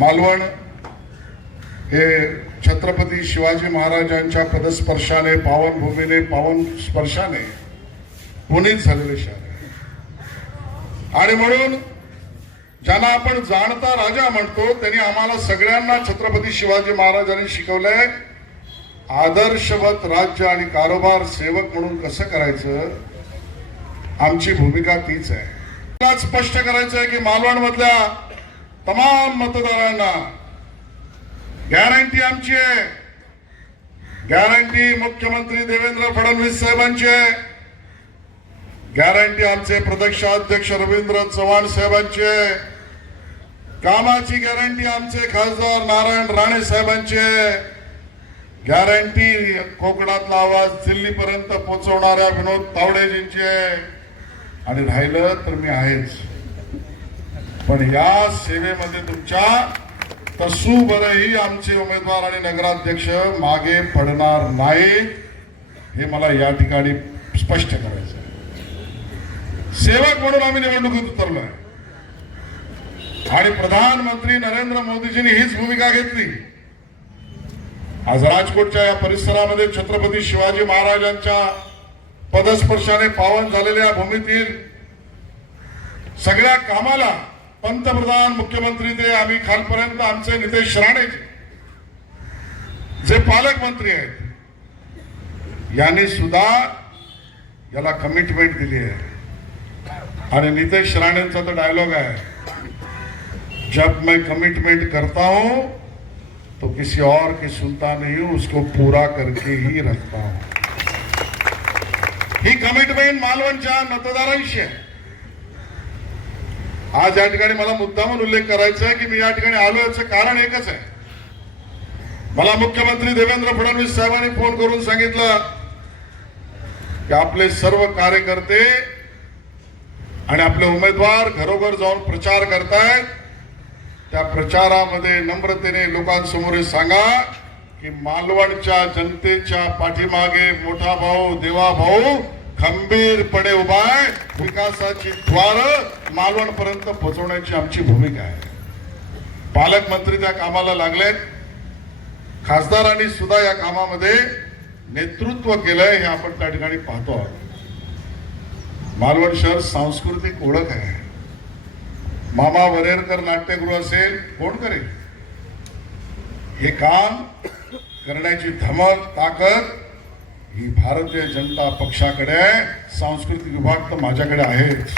मालवण हे छत्रपती शिवाजी महाराजांच्या पदस्पर्शाने पावनभूमीने पावन स्पर्शाने पुनीत झालेले शहर आणि म्हणून ज्यांना आपण जाणता राजा म्हणतो त्यांनी आम्हाला सगळ्यांना छत्रपती शिवाजी महाराजांनी शिकवलंय आदर्शवत राज्य आणि कारोबार सेवक म्हणून कसं करायचं आमची भूमिका तीच आहे. मला स्पष्ट करायचं आहे की मालवण मधल्या तमाम मतदारांना गॅरंटी आमची आहे. गॅरंटी मुख्यमंत्री देवेंद्र फडणवीस साहेबांची आहे. गॅरंटी आमचे प्रदेशाध्यक्ष रवींद्र चव्हाण साहेबांची आहे. कामाची गॅरंटी आमचे खासदार नारायण राणे साहेबांची आहे. गॅरंटी कोकणातला आवाज दिल्लीपर्यंत पोहोचवणाऱ्या विनोद तावडेजींची आहे. आणि राहिलं तर मी आहेच. पण या सेवेमध्ये तुमच्या तसूबरही आमचे उमेदवार आणि नगराध्यक्ष मागे पडणार नाही हे मला या ठिकाणी स्पष्ट करायचं आहे. सेवक म्हणून आम्ही निवडणुकीत उतरलोय. आणि प्रधानमंत्री नरेंद्र मोदीजींनी हीच भूमिका घेतली. आज राजकोटच्या या परिसरामध्ये छत्रपती शिवाजी महाराजांच्या पदस्पर्शाने पावन झालेल्या भूमीतील सगळ्या कामाला पंतप्रधान मुख्यमंत्री ते आम्ही खालपर्यंत आमचे नितेश शराणे जे पालकमंत्री आहेत यांनी सुद्धा याला कमिटमेंट दिली आहे. आणि नितेश राणेंचा तर डायलॉग आहे. जब मैं कमिटमेंट करता हूं तो किसी और की सुनता नहीं हूं उसको पूरा करके ही रखता हूं. ही कमिटमेंट मालवणच्या मतदारांशी आहे. आज या ठिकाणी मला मुद्दामून उल्लेख करायचा आहे की मी या ठिकाणी आलो याचं कारण एकच आहे. मला मुख्यमंत्री देवेंद्र फडणवीस साहेबांनी फोन करून सांगितलं की आपले सर्व कार्यकर्ते आणि आपले उमेदवार घरोघर जाऊन प्रचार करतायत. त्या प्रचारामध्ये नम्रतेने लोकांसमोर सांगा. की मालवणच्या जनतेच्या पाठीमागे मोठा भाऊ देवा भाऊ खंबीरपणे उभा आहे. विकासाची द्वार मालवण पर्यंत पोहोचवण्याची आमची भूमिका आहे. पालकमंत्री त्या कामाला लागलेत. खासदारांनी सुद्धा या कामामध्ये नेतृत्व केलंय हे आपण त्या ठिकाणी पाहतो आहोत. मालवण शहर सांस्कृतिक ओळख आहे. मामा वरेरकर नाट्यगृह असेल कोण करेल? हे काम करण्याची धमक ताकद ही भारतीय जनता पक्षाकडे आहे. सांस्कृतिक विभाग तर माझ्याकडे आहेच.